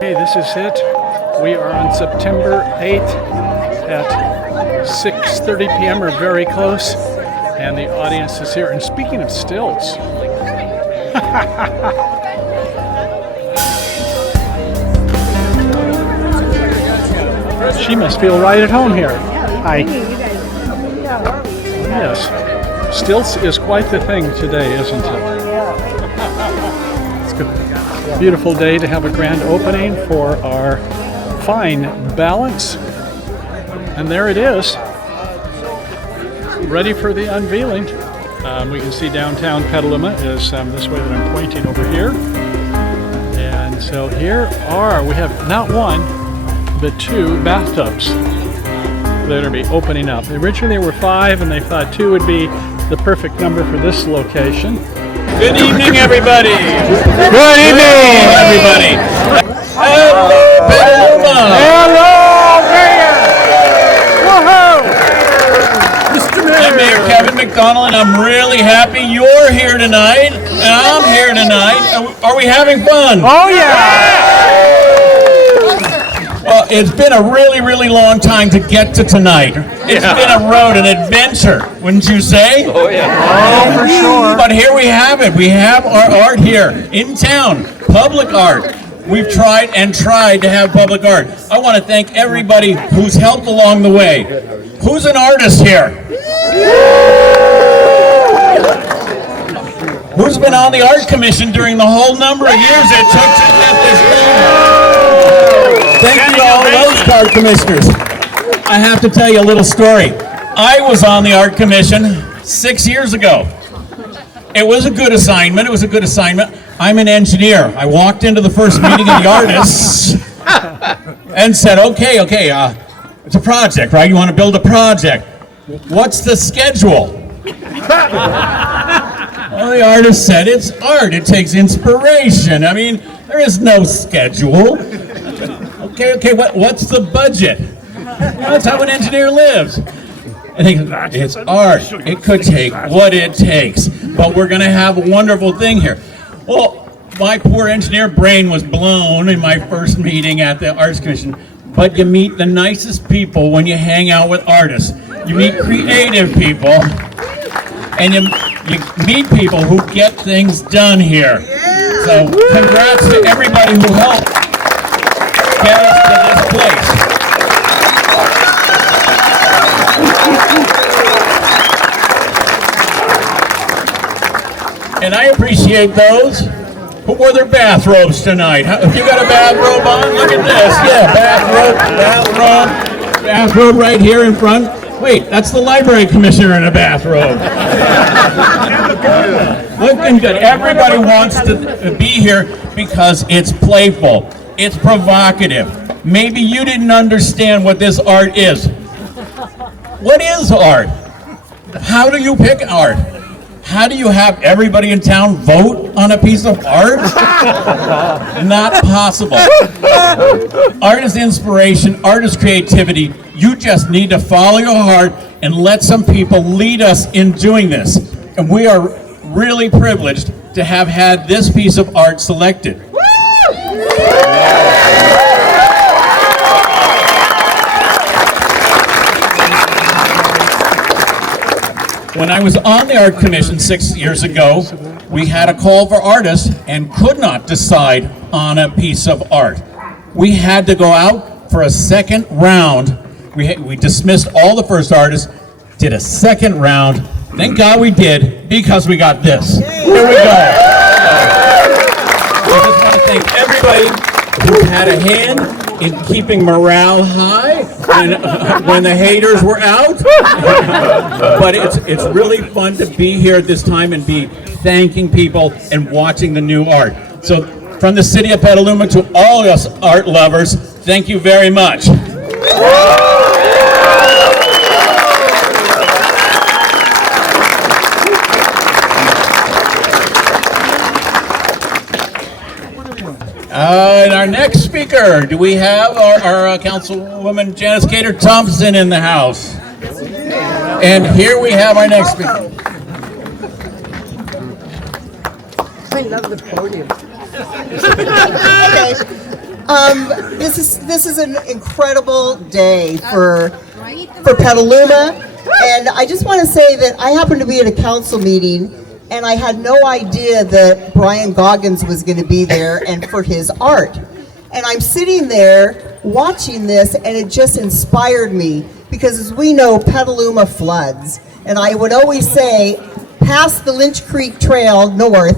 Hey, this is it. We are on September 8th at 6:30 p.m. We're very close, and the audience is here. And speaking of stilts, she must feel right at home here. Hi. Yes, stilts is quite the thing today, isn't it? It's good. Beautiful day to have a grand opening for our fine balance. And there it is, ready for the unveiling. We can see downtown Petaluma is this way that I'm pointing over here. And so here we have not one, but two bathtubs that are be opening up. Originally there were 5, and they thought 2 would be the perfect number for this location. Good evening, everybody. Good evening, everybody. Hello, Petaluma. Hello, Mayor. Woohoo! I'm Mayor Kevin McDonnell, and I'm really happy you're here tonight, and I'm here tonight. Are we having fun? Oh, yeah. Well, it's been a really, really long time to get to tonight. It's been a road, an adventure, wouldn't you say? Oh, yeah. Oh, for sure. But here we have it. We have our art here in town, public art. We've tried and tried to have public art. I want to thank everybody who's helped along the way. Who's an artist here? Who's been on the art commission during the whole number of years it took to get this done? Thank you to all those art commissioners. I have to tell you a little story. I was on the art commission 6 years ago. It was a good assignment. I'm an engineer. I walked into the first meeting of the artists and said, okay, it's a project, right? You want to build a project. What's the schedule? Well, the artist said, it's art. It takes inspiration. I mean, there is no schedule. Okay, what's the budget? That's how an engineer lives. And he goes, it's art. It could take what it takes, but we're going to have a wonderful thing here. Well, my poor engineer brain was blown in my first meeting at the Arts Commission, but you meet the nicest people when you hang out with artists. You meet creative people, and you meet people who get things done here. So congrats to everybody who helped get us to this place. And I appreciate those who wore their bathrobes tonight. If you got a bathrobe on, look at this. Yeah, bathrobe right here in front. Wait, that's the library commissioner in a bathrobe. Looking good. Everybody wants to be here because it's playful. It's provocative. Maybe you didn't understand what this art is. What is art? How do you pick art? How do you have everybody in town vote on a piece of art? Not possible. Art is inspiration, art is creativity. You just need to follow your heart and let some people lead us in doing this. And we are really privileged to have had this piece of art selected. When I was on the Art Commission 6 years ago, we had a call for artists and could not decide on a piece of art. We had to go out for a second round. We dismissed all the first artists, did a second round. Thank God we did, because we got this. Here we go. I just want to thank everybody who had a hand in keeping morale high when the haters were out. But it's really fun to be here at this time and be thanking people and watching the new art. So from the city of Petaluma to all us art lovers, thank you very much. And our next speaker, do we have our Councilwoman Cader-Thompson in the house? And here we have our next speaker. I love the podium. This is an incredible day for Petaluma, and I just want to say that I happened to be at a council meeting, and I had no idea that Brian Goggin was going to be there and for his art. And I'm sitting there watching this, and it just inspired me because, as we know, Petaluma floods, and I would always say, past the Lynch Creek Trail north,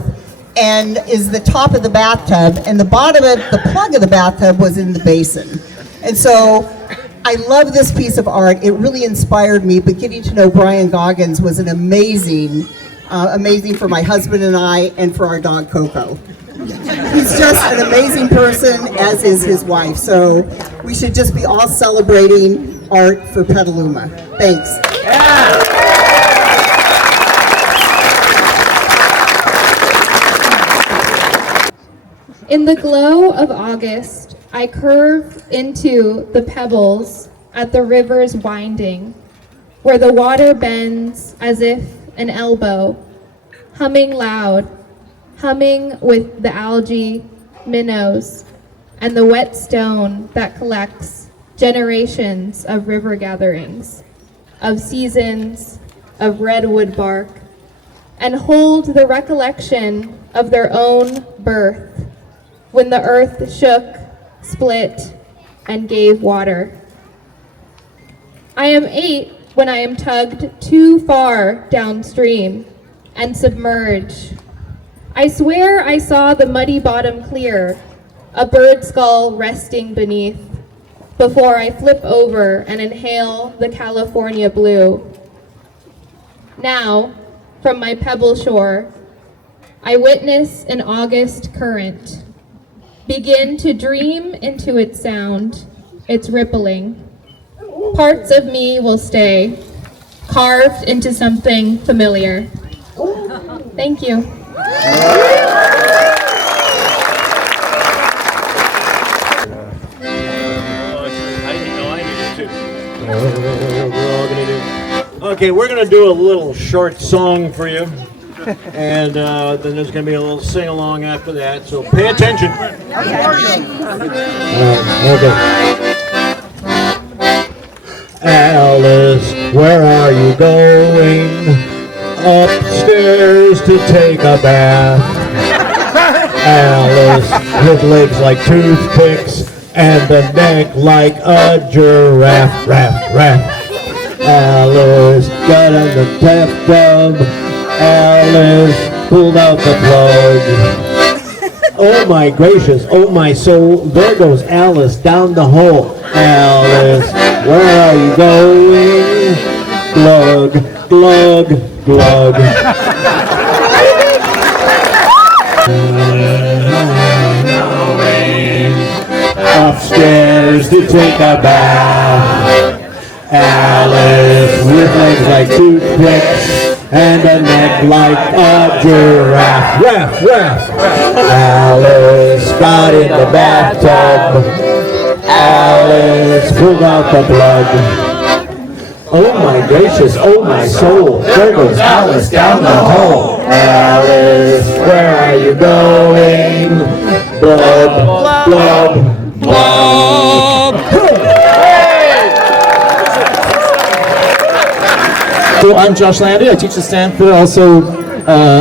and is the top of the bathtub, and the bottom of the plug of the bathtub was in the basin. And so I love this piece of art. It really inspired me, but getting to know Brian Goggin was an amazing for my husband and I, and for our dog Coco. He's just an amazing person, as is his wife. So we should just be all celebrating art for Petaluma. Thanks. Yeah. In the glow of August, I curve into the pebbles at the river's winding, where the water bends as if an elbow, humming loud, humming with the algae, minnows, and the wet stone that collects generations of river gatherings, of seasons, of redwood bark, and hold the recollection of their own birth, when the earth shook, split, and gave water. I am 8 when I am tugged too far downstream and submerge. I swear I saw the muddy bottom clear, a bird skull resting beneath, before I flip over and inhale the California blue. Now, from my pebble shore, I witness an August current begin to dream into its sound, its rippling. Parts of me will stay, carved into something familiar. Thank you. Okay, we're going to do a little short song for you. And then there's going to be a little sing-along after that, so pay attention. Okay. Alice, where are you going? Upstairs to take a bath. Alice, with legs like toothpicks and a neck like a giraffe. Alice got in the bathtub. Alice pulled out the plug. Oh my gracious, oh my soul, there goes Alice down the hole. Alice, where are you going? Glug, glug, glug. Upstairs to take a bath. Alice with legs like toothpicks and a neck like a giraffe. Alice got in the bathtub. Alice pulled out the plug. Oh my gracious, oh my soul, there goes Alice down the hole. Alice, where are you going? Blub, blub, blub. So I'm Josh Lande, I teach at Stanford, also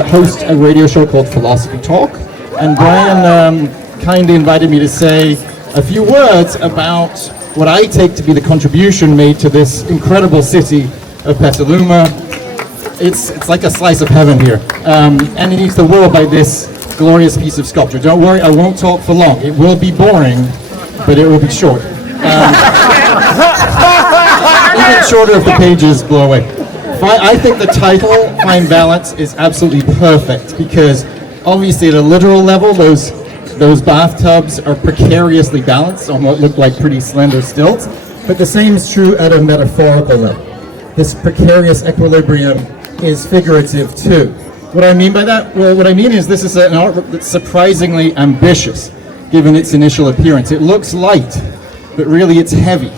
host a radio show called Philosophy Talk. And Brian kindly invited me to say a few words about what I take to be the contribution made to this incredible city of Petaluma. It's like a slice of heaven here. And it needs the world by this glorious piece of sculpture. Don't worry, I won't talk for long. It will be boring, but it will be short. Even shorter if the pages blow away. I think the title, Fine Balance, is absolutely perfect because obviously at a literal level, those bathtubs are precariously balanced on what look like pretty slender stilts, but the same is true at a metaphorical level. This precarious equilibrium is figurative too. What I mean by that? Well, what I mean is this is an artwork that's surprisingly ambitious, given its initial appearance. It looks light, but really it's heavy.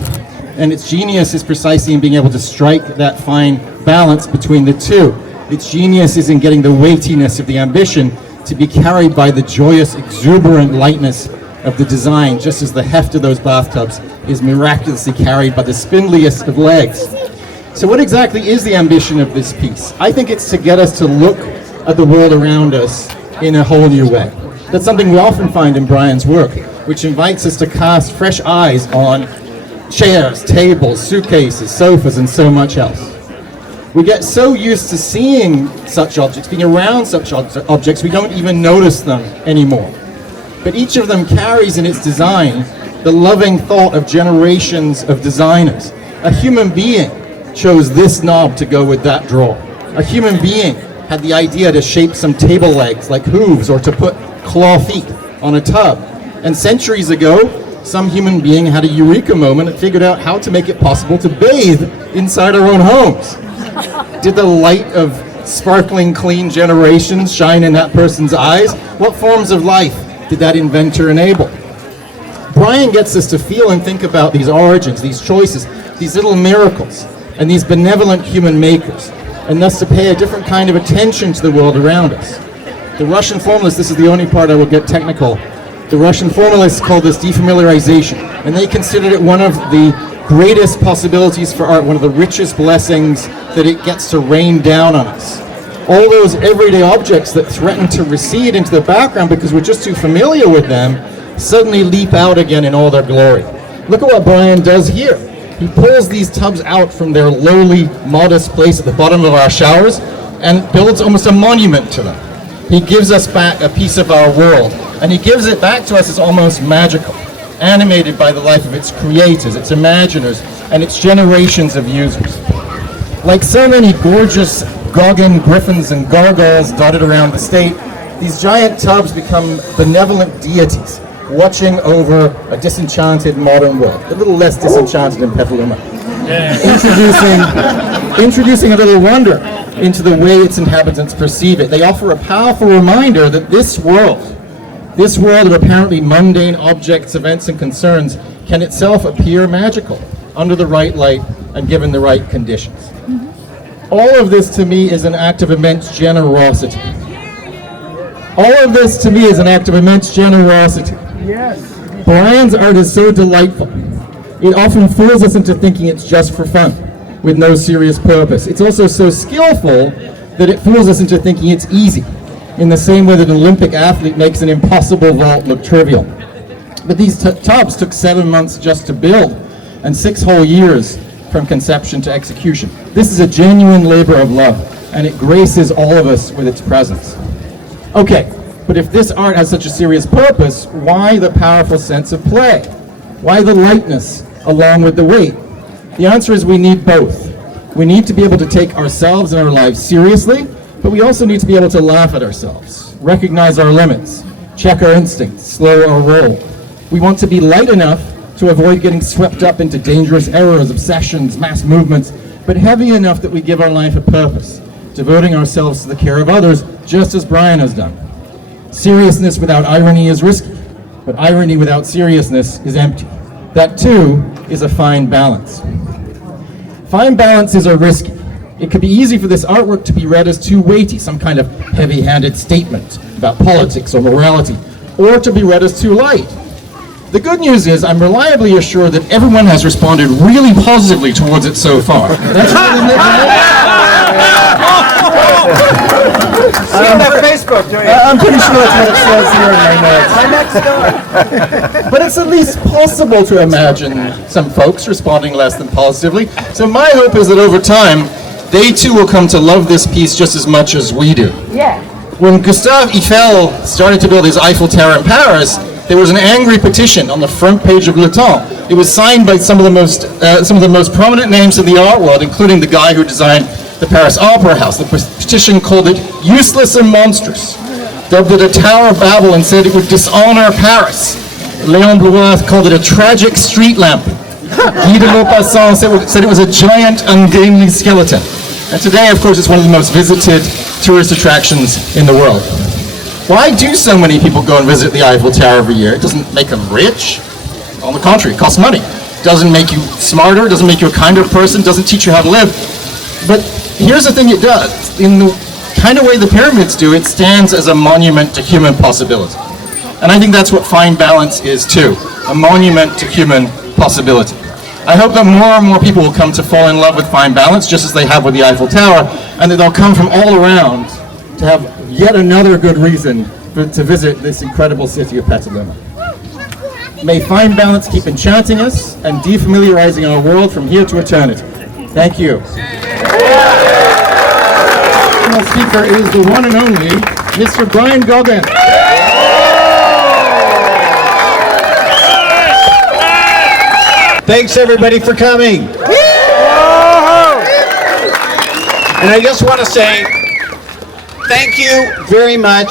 And its genius is precisely in being able to strike that fine balance between the two. Its genius is in getting the weightiness of the ambition to be carried by the joyous, exuberant lightness of the design, just as the heft of those bathtubs is miraculously carried by the spindliest of legs. So what exactly is the ambition of this piece? I think it's to get us to look at the world around us in a whole new way. That's something we often find in Brian's work, which invites us to cast fresh eyes on chairs, tables, suitcases, sofas, and so much else. We get so used to seeing such objects, being around such objects, we don't even notice them anymore. But each of them carries in its design the loving thought of generations of designers. A human being chose this knob to go with that drawer. A human being had the idea to shape some table legs like hooves or to put claw feet on a tub. And centuries ago, some human being had a eureka moment and figured out how to make it possible to bathe inside our own homes. Did the light of sparkling clean generations shine in that person's eyes? What forms of life did that inventor enable? Brian gets us to feel and think about these origins, these choices, these little miracles, and these benevolent human makers, and thus to pay a different kind of attention to the world around us. The Russian formalists, this is the only part I will get technical, the Russian formalists called this defamiliarization, and they considered it one of the greatest possibilities for art, one of the richest blessings that it gets to rain down on us. All those everyday objects that threaten to recede into the background because we're just too familiar with them suddenly leap out again in all their glory. Look at what Brian does here. He pulls these tubs out from their lowly, modest place at the bottom of our showers and builds almost a monument to them. He gives us back a piece of our world, and he gives it back to us as almost magical, animated by the life of its creators, its imaginers, and its generations of users. Like so many gorgeous Goggin griffins and gargoyles dotted around the state, these giant tubs become benevolent deities watching over a disenchanted modern world, a little less disenchanted in Petaluma. Introducing a little wonder into the way its inhabitants perceive it. They offer a powerful reminder that this world of apparently mundane objects, events, and concerns can itself appear magical under the right light and given the right conditions. All of this to me is an act of immense generosity. All of this to me is an act of immense generosity. Yes. Brian's art is so delightful. It often fools us into thinking it's just for fun, with no serious purpose. It's also so skillful that it fools us into thinking it's easy, in the same way that an Olympic athlete makes an impossible vault look trivial. But these tubs took 7 months just to build, and 6 whole years from conception to execution. This is a genuine labor of love, and it graces all of us with its presence. Okay, but if this art has such a serious purpose, why the powerful sense of play? Why the lightness along with the weight? The answer is we need both. We need to be able to take ourselves and our lives seriously, but we also need to be able to laugh at ourselves, recognize our limits, check our instincts, slow our roll. We want to be light enough to avoid getting swept up into dangerous errors, obsessions, mass movements, but heavy enough that we give our life a purpose, devoting ourselves to the care of others, just as Brian has done. Seriousness without irony is risky, but irony without seriousness is empty. That too is a fine balance. Fine balances are risky. It could be easy for this artwork to be read as too weighty, some kind of heavy-handed statement about politics or morality, or to be read as too light. The good news is I'm reliably assured that everyone has responded really positively towards it so far. That's See on that Facebook, don't you? I'm pretty sure that's what it says here in my notes. My next door. But it's at least possible to imagine some folks responding less than positively. So my hope is that over time, they too will come to love this piece just as much as we do. Yeah. When Gustave Eiffel started to build his Eiffel Tower in Paris, there was an angry petition on the front page of Le Temps. It was signed by some of the most prominent names in the art world, including the guy who designed the Paris Opera House. The petition called it useless and monstrous, dubbed it a Tower of Babel, and said it would dishonor Paris. Léon Blois called it a tragic street lamp. Guy de Maupassant said it was a giant, ungainly skeleton. And today, of course, it's one of the most visited tourist attractions in the world. Why do so many people go and visit the Eiffel Tower every year? It doesn't make them rich. On the contrary, it costs money. It doesn't make you smarter, doesn't make you a kinder person, doesn't teach you how to live. But here's the thing it does. In the kind of way the pyramids do, it stands as a monument to human possibility. And I think that's what Fine Balance is too, a monument to human possibility. I hope that more and more people will come to fall in love with Fine Balance, just as they have with the Eiffel Tower, and that they'll come from all around to have yet another good reason to visit this incredible city of Petaluma. May Fine Balance keep enchanting us and defamiliarizing our world from here to eternity. Thank you. Our speaker is the one and only Mr. Brian Goggin. Thanks everybody for coming. And I just want to say thank you very much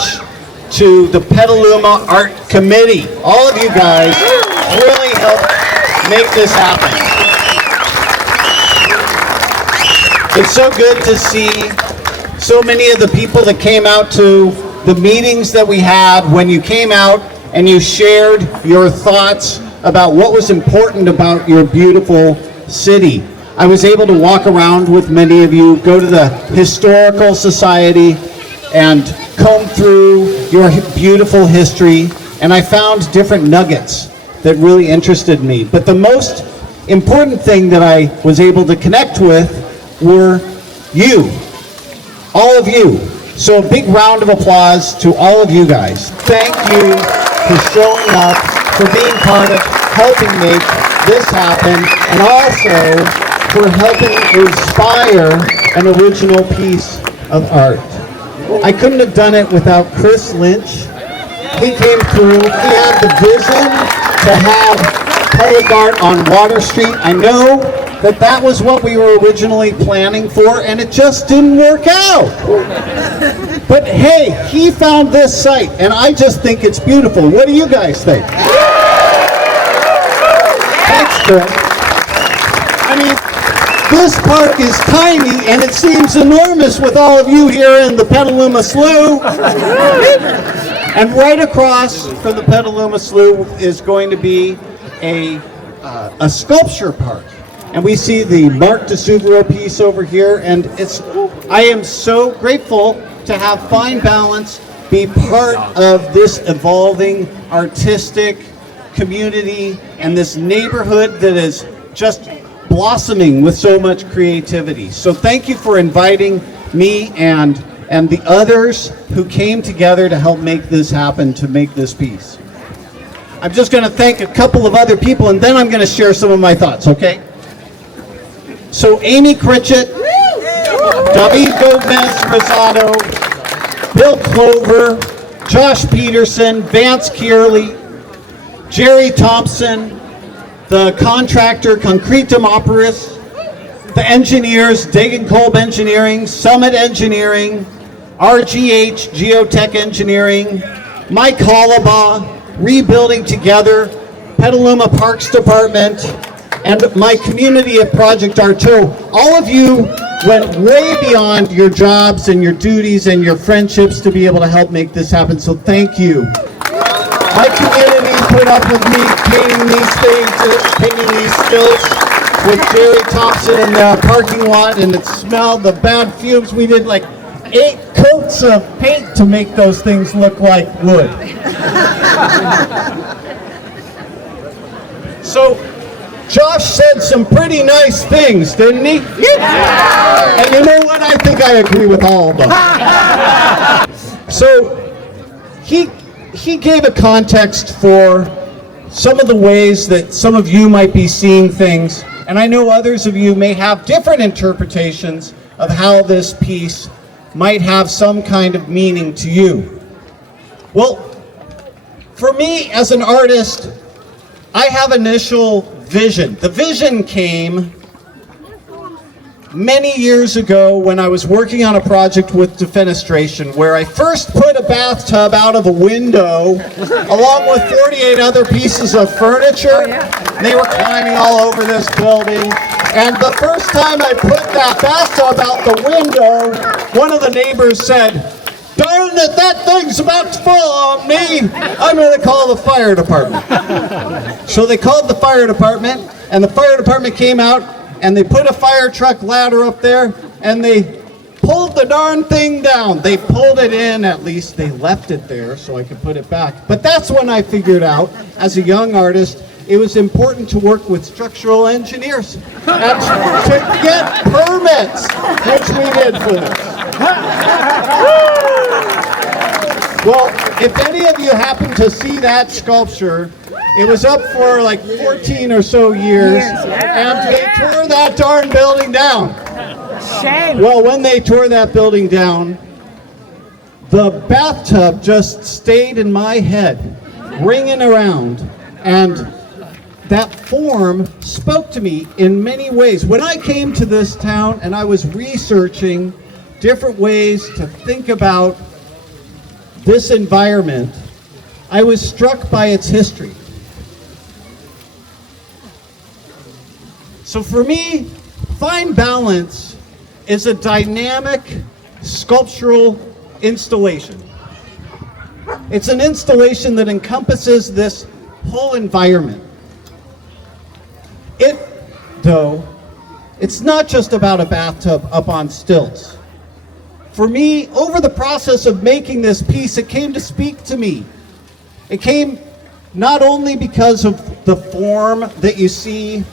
to the Petaluma Art Committee. All of you guys really helped make this happen. It's so good to see so many of the people that came out to the meetings that we had, when you came out and you shared your thoughts about what was important about your beautiful city. I was able to walk around with many of you, go to the Historical Society and comb through your beautiful history, and I found different nuggets that really interested me. But the most important thing that I was able to connect with were you, all of you. So a big round of applause to all of you guys. Thank you for showing up, for being part of helping make this happen, and also for helping inspire an original piece of art. I couldn't have done it without Chris Lynch. He came through, he had the vision to have public art on Water Street. I know that that was what we were originally planning for, and it just didn't work out. But hey, he found this site, and I just think it's beautiful. What do you guys think? Thanks, Chris. I mean, this park is tiny, and it seems enormous with all of you here in the Petaluma Slough. And right across from the Petaluma Slough is going to be a sculpture park. And we see the Mark DeSuvero piece over here, and I am so grateful to have Fine Balance be part of this evolving artistic community and this neighborhood that is just blossoming with so much creativity. So thank you for inviting me and the others who came together to help make this happen, to make this piece. I'm just going to thank a couple of other people, and then I'm going to share some of my thoughts, okay? So Amy Critchett, David Gomez-Rosado, Bill Clover, Josh Peterson, Vance Kearley, Jerry Thompson, the contractor Concretum Operis, the engineers Dagan Kolb Engineering, Summit Engineering, RGH Geotech Engineering, Mike Hollabaugh, Rebuilding Together, Petaluma Parks Department, and my community at Project Arto. All of you went way beyond your jobs and your duties and your friendships to be able to help make this happen, so thank you. My community put up with me painting these things, painting these stilts with Jerry Thompson in the parking lot, and it smelled the bad fumes. We did like 8 coats of paint to make those things look like wood. So Josh said some pretty nice things, didn't he? Yeah. And you know what? I think I agree with all of them. So he gave a context for some of the ways that some of you might be seeing things, and I know others of you may have different interpretations of how this piece might have some kind of meaning to you. Well, for me as an artist, I have initial vision. The vision came many years ago when I was working on a project with Defenestration, where I first put a bathtub out of a window along with 48 other pieces of furniture. They were climbing all over this building. And the first time I put that bathtub out the window, one of the neighbors said, "Darn it, that thing's about to fall on me. I'm going to call the fire department." So they called the fire department, and the fire department came out, and they put a fire truck ladder up there, and they pulled the darn thing down. They pulled it in, at least they left it there so I could put it back. But that's when I figured out, as a young artist, it was important to work with structural engineers and to get permits, which we did for this. Well, if any of you happen to see that sculpture, it was up for like 14 or so years, and they tore that darn building down. Shame. Well, when they tore that building down, the bathtub just stayed in my head, ringing around, and that form spoke to me in many ways. When I came to this town and I was researching different ways to think about this environment, I was struck by its history. So for me, Fine Balance is a dynamic sculptural installation. It's an installation that encompasses this whole environment. It's not just about a bathtub up on stilts. For me, over the process of making this piece, it came to speak to me. It came not only because of the form that you see,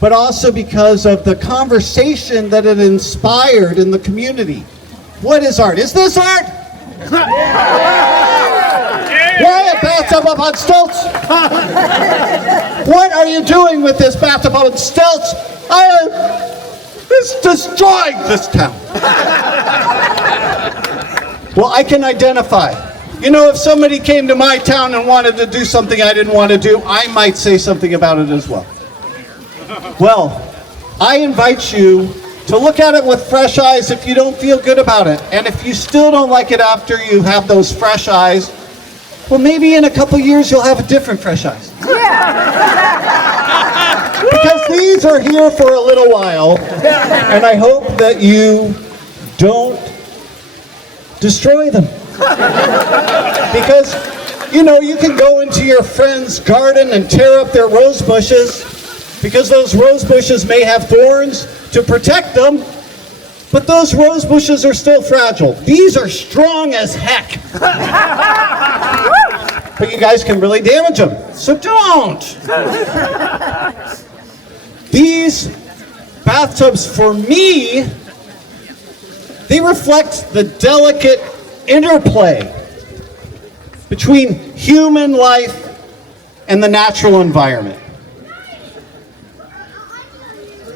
but also because of the conversation that it inspired in the community. What is art? Is this art? Why a bathtub up on stilts? What are you doing with this bathtub up on stilts? It's destroying this town. Well, I can identify. You know, if somebody came to my town and wanted to do something I didn't want to do, I might say something about it as well. Well, I invite you to look at it with fresh eyes if you don't feel good about it. And if you still don't like it after you have those fresh eyes, well, maybe in a couple years you'll have a different fresh eyes. Because these are here for a little while, and I hope that you don't destroy them. Because, you know, you can go into your friend's garden and tear up their rose bushes, because those rose bushes may have thorns to protect them, but those rose bushes are still fragile. These are strong as heck. But you guys can really damage them, so don't. These bathtubs, for me, they reflect the delicate interplay between human life and the natural environment.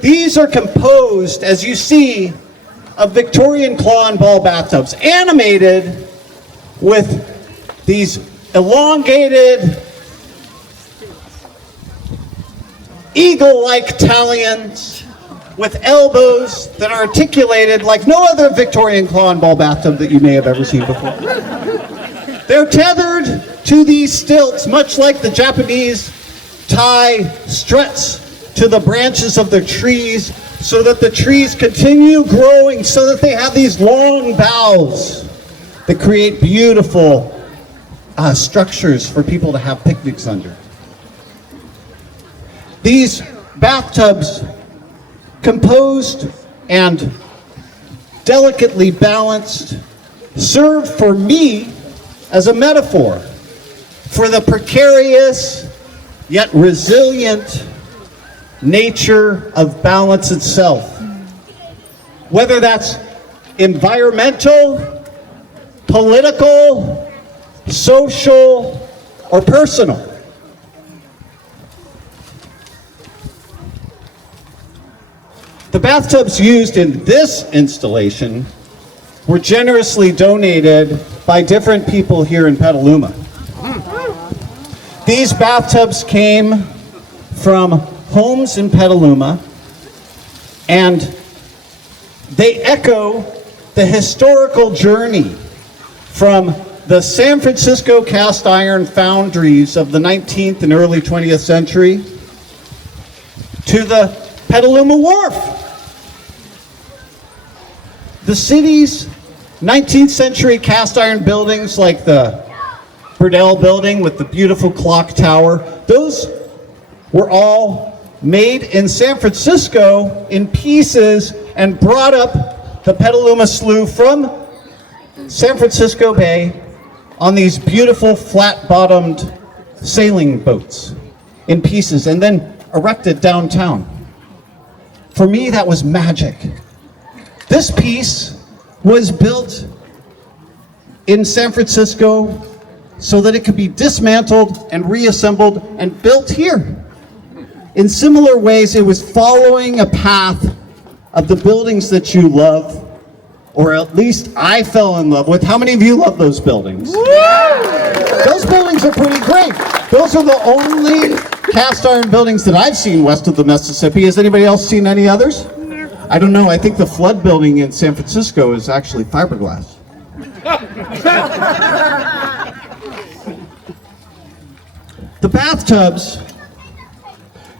These are composed, as you see, of Victorian claw and ball bathtubs, animated with these elongated, eagle-like talons with elbows that are articulated like no other Victorian claw and ball bathtub that you may have ever seen before. They're tethered to these stilts, much like the Japanese tie struts to the branches of their trees, so that the trees continue growing, so that they have these long boughs that create beautiful structures for people to have picnics under. These bathtubs, composed and delicately balanced, serve for me as a metaphor for the precarious yet resilient nature of balance itself. Whether that's environmental, political, social, or personal. The bathtubs used in this installation were generously donated by different people here in Petaluma. These bathtubs came from homes in Petaluma, and they echo the historical journey from the San Francisco cast iron foundries of the 19th and early 20th century to the Petaluma Wharf. The city's 19th century cast iron buildings like the Burdell building with the beautiful clock tower, those were all made in San Francisco in pieces and brought up the Petaluma Slough from San Francisco Bay on these beautiful flat-bottomed sailing boats in pieces and then erected downtown. For me, that was magic. This piece was built in San Francisco so that it could be dismantled and reassembled and built here. In similar ways, it was following a path of the buildings that you love, or at least I fell in love with. How many of you love those buildings? Those buildings are pretty great. Those are the only cast iron buildings that I've seen west of the Mississippi. Has anybody else seen any others? I don't know. I think the Flood building in San Francisco is actually fiberglass. The bathtubs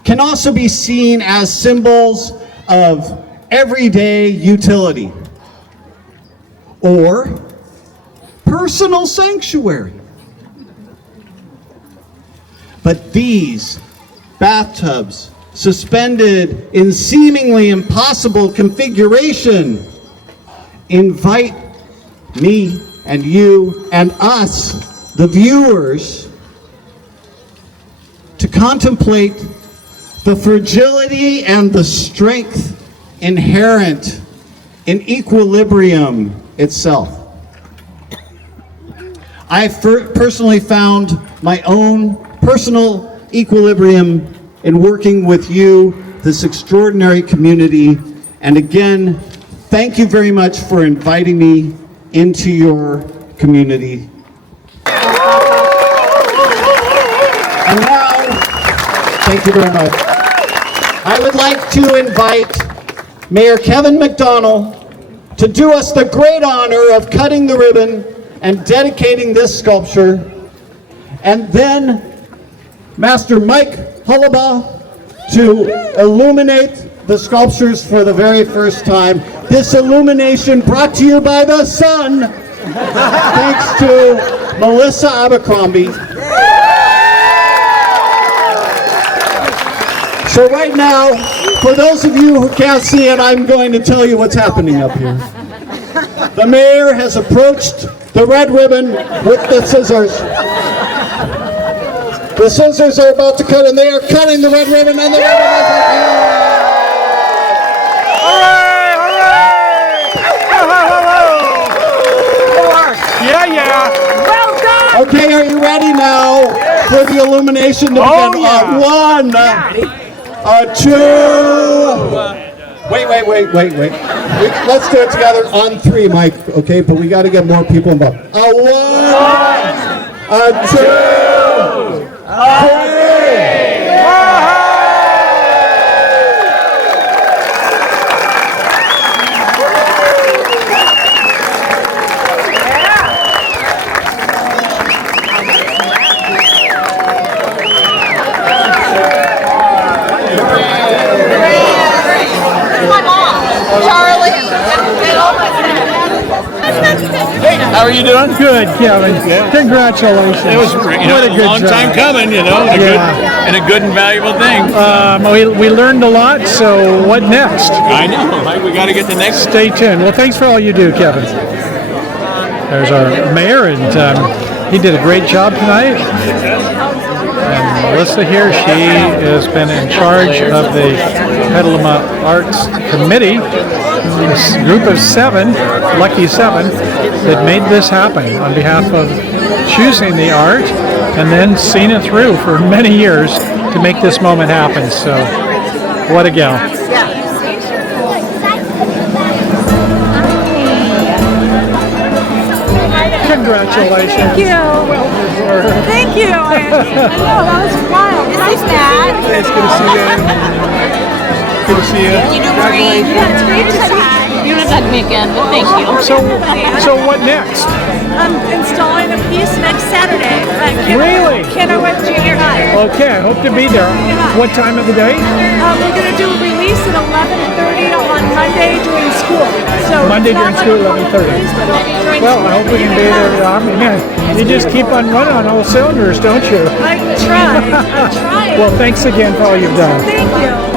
can also be seen as symbols of everyday utility or personal sanctuary. But these bathtubs, suspended in seemingly impossible configuration, invite me and you and us, the viewers, to contemplate the fragility and the strength inherent in equilibrium itself. I personally found my own personal equilibrium in working with you, this extraordinary community. And again, thank you very much for inviting me into your community. And now, thank you very much. I would like to invite Mayor Kevin McDonnell to do us the great honor of cutting the ribbon and dedicating this sculpture, and then Master Mike Hullabaugh to illuminate the sculptures for the very first time. This illumination brought to you by the sun, thanks to Melissa Abercrombie. So right now, for those of you who can't see it, I'm going to tell you what's happening up here. The mayor has approached the red ribbon with the scissors. The scissors are about to cut, and they are cutting the red ribbon, and the red ribbon is okay, are you ready now for the illumination to begin? One, two. Wait. Let's do it together on three, Mike. Okay, but we got to get more people involved. One, two, three. How are you doing? Good, Kevin. Yeah. Congratulations. It was what a good long time coming, and a good and valuable thing. We learned a lot, so what next? I know. We got to get the next. Stay tuned. Well, thanks for all you do, Kevin. There's our mayor, and he did a great job tonight. And Melissa here, she has been in charge of the Petaluma Arts Committee, this group of seven, lucky seven, that made this happen on behalf of choosing the art and then seeing it through for many years to make this moment happen. So, what a gal. Congratulations. Thank you. Thank you. I know, that was wild. Nice, Dad. It's good to see you. Good to see you. You do great. Yeah, it's great to see you. You don't have to hug me again, but thank you. So what next? I'm installing a piece next Saturday at Cader-Thompson Junior High. Okay, I hope to be there. What time of the day? We're going to do a release at 11:30 on Monday during school. So Monday during school, 11:30. Well, I hope we can be there. I mean, you just keep on running on all cylinders, don't you? I try. Well, thanks again for all you've done. Thank you.